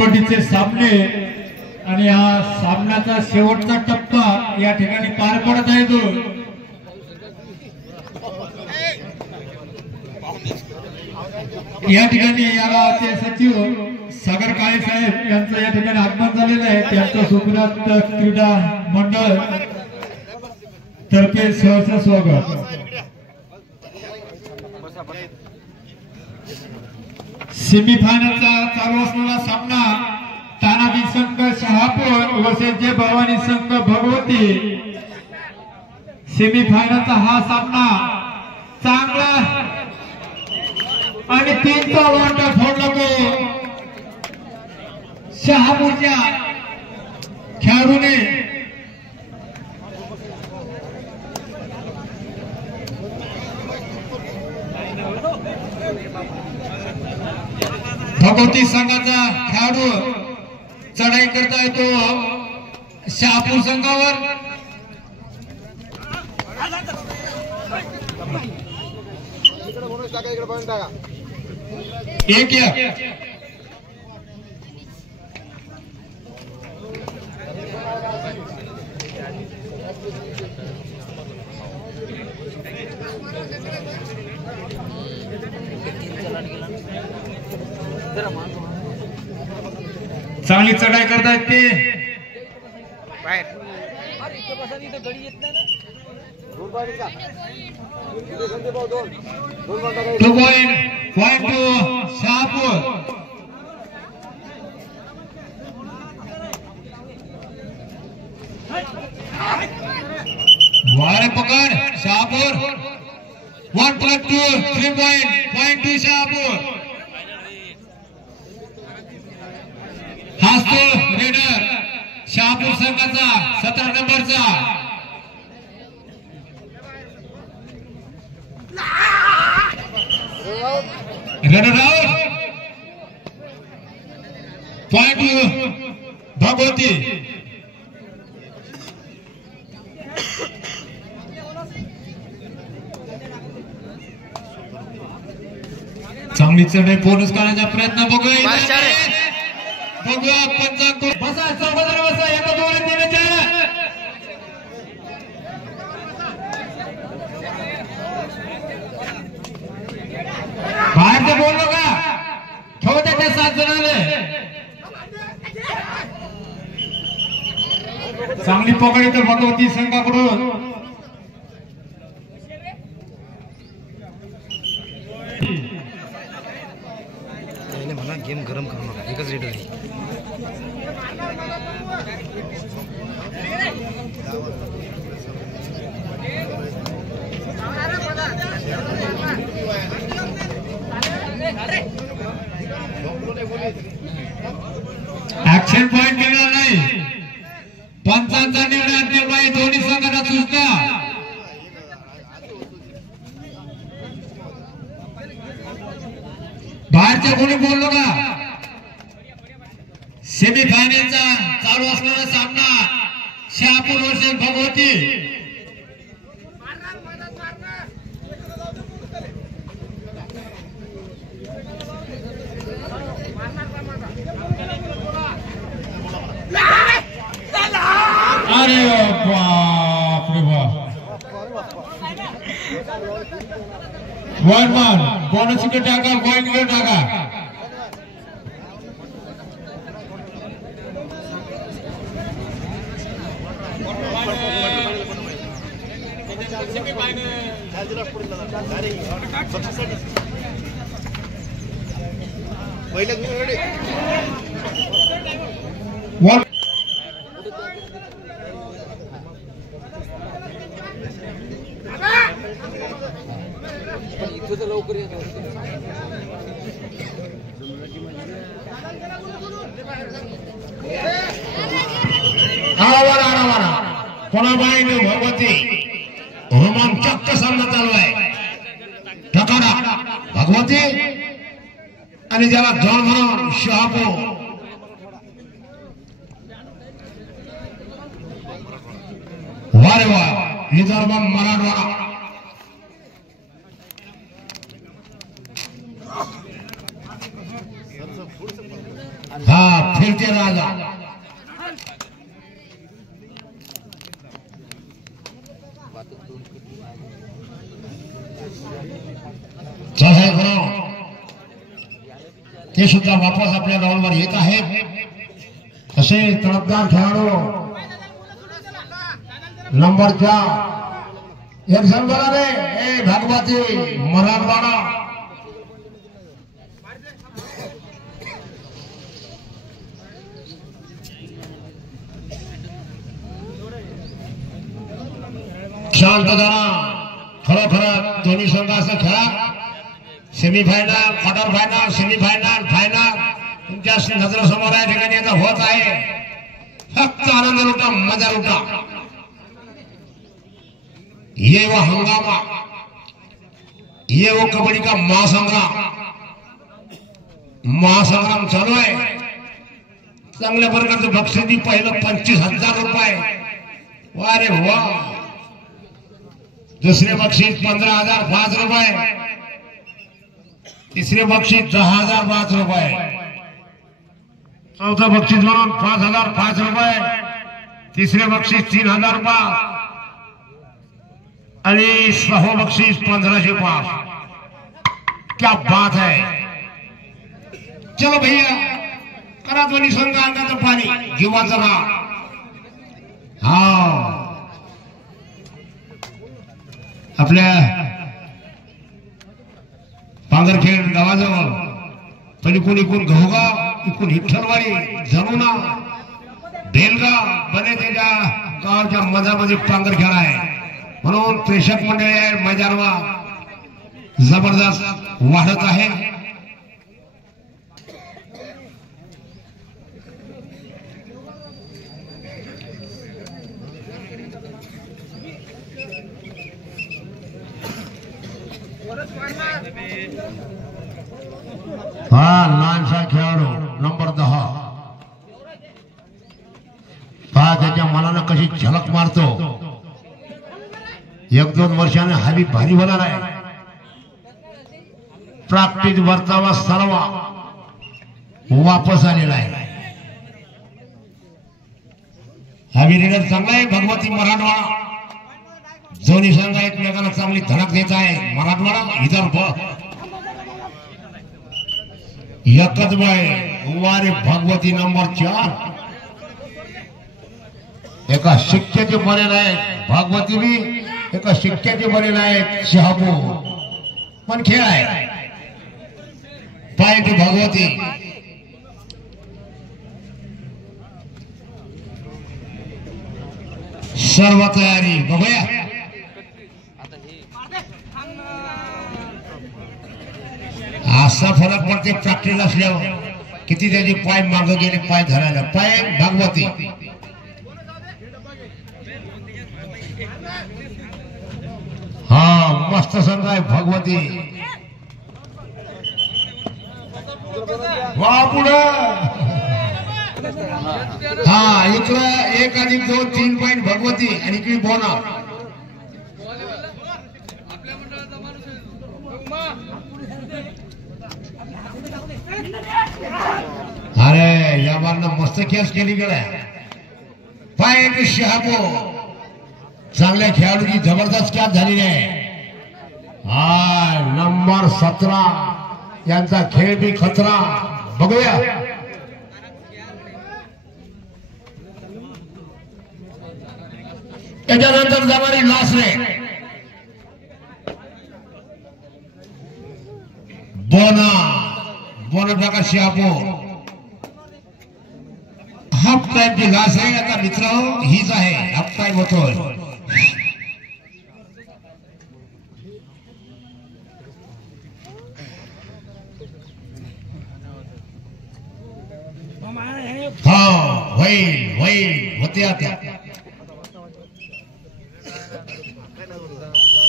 कबड्डीचे सामने आणि हा सामन्याचा शेवटचा टप्पा या ठिकाणी पार पडत आहे तो या ठिकाणी या गावाचे सचिव सागर काळे साहेब यांचं या ठिकाणी आगमन झालेलं आहे त्यांचं सुखनाथ क्रीडा मंडळ तर्फे सहर्ष स्वागत सेमीफायनलचा चालू असलेला सामना तानाजी संघ शहापूर वर्सेस जय भवानी संघ भगवती सेमीफायनलचा हा सामना चांगला आणि 3चा वाटा फोडला तो शहापूरच्या खेळाडूने भगवती संघाचा खेळाडू चढाई करता येतो शहापूर संघावर एक चांगली चढाई करतायत ते पॉइंट टू शहापूर वारे पकड़ शहापूर 1+2 3 पॉइंट टू शहापूर हाच तो रेडर शहापूर संघाचा 17 नंबरचा रनर आउट पॉइंट भगवती चांगली चढाई बोनस करण्याचा प्रयत्न बघूया पंचांक बसा चौघजण बसा एका दोन देण्याच्या बाहेरचं बोललो का ठेवते ते 7 जणांना चांगली पकड इथं भगवती संघाकडून मला गेम गरम करू नका एकच रेडर आहे ऍक्शन पॉइंट मिळणार नाही पंचांचा निर्णय अंतिम दोन्ही संघांना सूचना बाहेरच्या कोणी बोललो का सेमीफायनलचा चालू असलेला सामना शहापूर वर्सेस भगवती अरे बाप रे बाप वन मान बोनस इकडे टाका पॉइंट इकडे टाका लवकर भगवती रोमांचक सामना चालू आहे ठकाडा भगवती आणि ज्याला जॉन म्हणून शहापूर वारे वा विदर्भ मराठवाडा हा फिरते राजा ते सुद्धा वापस आपल्या ग्राउंडवर येत आहेत असे तडफदार खेळाडू नंबर 4 एक जण बघा रे भागवती मराठवाडा शांत जरा खरोखर दोन्ही संघ असं खेळा semifinal quarter final semifinal final तुमच्या नजरेसमोर या ठिकाणी आता होत आहे फक्त आनंद लुटा मजा लुटा ये वो हंगामा ये वो कबड्डी का महासंग्राम चालू आहे चांगल्या प्रकारचं बक्षीस पहिलं 25,000 रुपये वा रे वा दुसरे बक्षीस 15,005 रुपये तिसरे बक्षीस 10,005 रुपये चौथं बक्षीस म्हणून 5,005 रुपये तिसरे बक्षीस 3,005 आणि 6वं बक्षीस 1,505 क्या बात है चलो भैया करा दोन्ही संघ अंगाचं पाणी जीवाचं राग हा आपल्या पांगरखेड गावाजवळ पलीकडून इकडून घोगाव इकडून विठ्ठलवाडी जमुना बेलगाव बने त्याच्या गावच्या मधामध्ये पांगरखेड आहे म्हणून प्रेक्षक मंडळी आहे मैदानावर जबरदस्त वाढत आहे हा लहानसा खेळाडू नंबर 10 पहा त्याच्या मनानं कशी झलक मारतो 1-2 वर्षाने हवी भारी होणार आहे प्राप्तीत वर्तावा सर्व वापस आलेला आहे हवी रीडर चांगला आहे भगवती मराठवाडा दोन्ही संघ एकमेकांना चांगली धडक देत आहे मराठवाडा विदर्भ एकच बाय वारे भगवती नंबर 4 एका शिक्क्याचे बनेल आहेत भगवती बी एका शिक्क्याचे बनेल आहेत शहापूर पण खेळ आहे पाहिजे भगवती सर्व तयारी बघूया असा फरक पडते प्रॅक्टिस असल्यावर किती त्याचे पाय मागे गेले पाय धरायला पाय भागवती हा मस्त संघ आहे भगवती वा पुढं हा इकडं 1+2 3 पॉइंट भगवती आणि इकडे बोना अरे या बारनं मस्त खेळ केली गेलाय पाय शहापूर चांगल्या खेळाडूची जबरदस्त कॅच झालेली आहे हा नंबर 17 यांचा खेळ बी खतरा बघूया त्याच्यानंतर जाणारी लासरे बोना टाका शहापूर हाफ टाइमची लास आहे आता मित्र हीच आहे हाफ टाइम होतोय हा होईल होते आता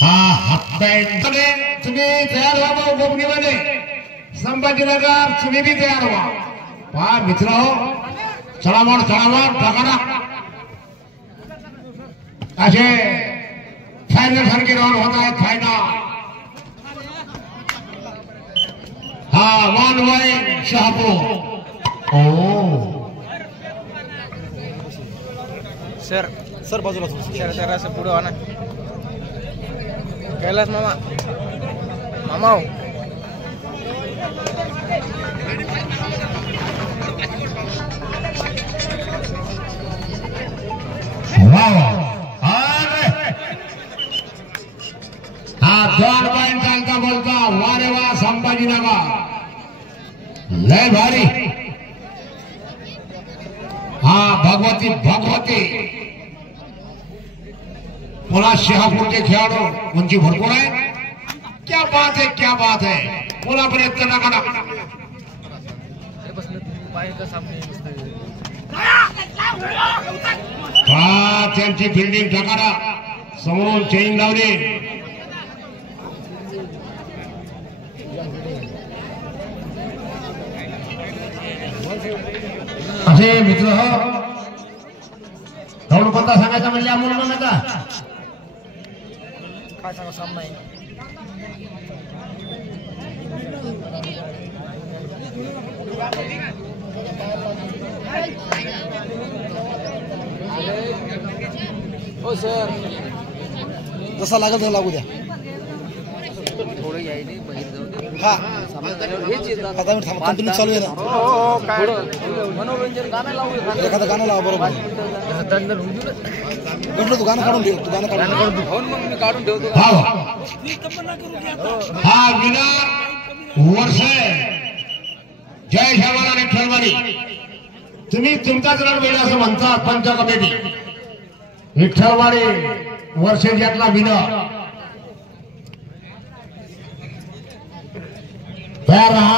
हा हाफ टाइम तुम्ही तयार व्हा कोकणीमध्ये संभाजीनगर तुम्ही बी तयार व्हा पहा मित्र चढावड टाकाना असे फायनल सारखे राऊंड होत आहेत फायनल हा 1 शहापूर सर सर बाजूला सर सर असं पुढे ना कैलास मामा मामा हा 2 पॉइंट चालता बोलता वारे वा संभाजीनगर लय भारी हा भगवती पुन्हा शहापूरचे खेळाडू उंची भरपूर आहे क्या बात आहे पुन्हा प्रयत्न नका त्यांची फिल्डिंग ठकारा समोरून चेंज लावली असे मित्र धौड कोणता सांगायचा म्हणजे अमोल नका काय सांगा सामना आहे हो सर जसा लागेल तसा लागू द्या थोडं यायले बाहेर जाऊ हा 5 मिनिट थांबा कंटिन्यू चालू आहे ना मनोरंजन गाणं लावू एखादं गाणं लावा बरोबर म्हटलं तू गाणं काढून ठेव तू गाणं काढून मग मी काढून ठेवतो हा विनर वर्ष जय शहाबाला विठ्ठलवाडी तुम्ही तुमचाच रण वेळ असं म्हणता पंच कमिटी विठ्ठलवाडी वर्ष ज्यातला विनर तयार रहा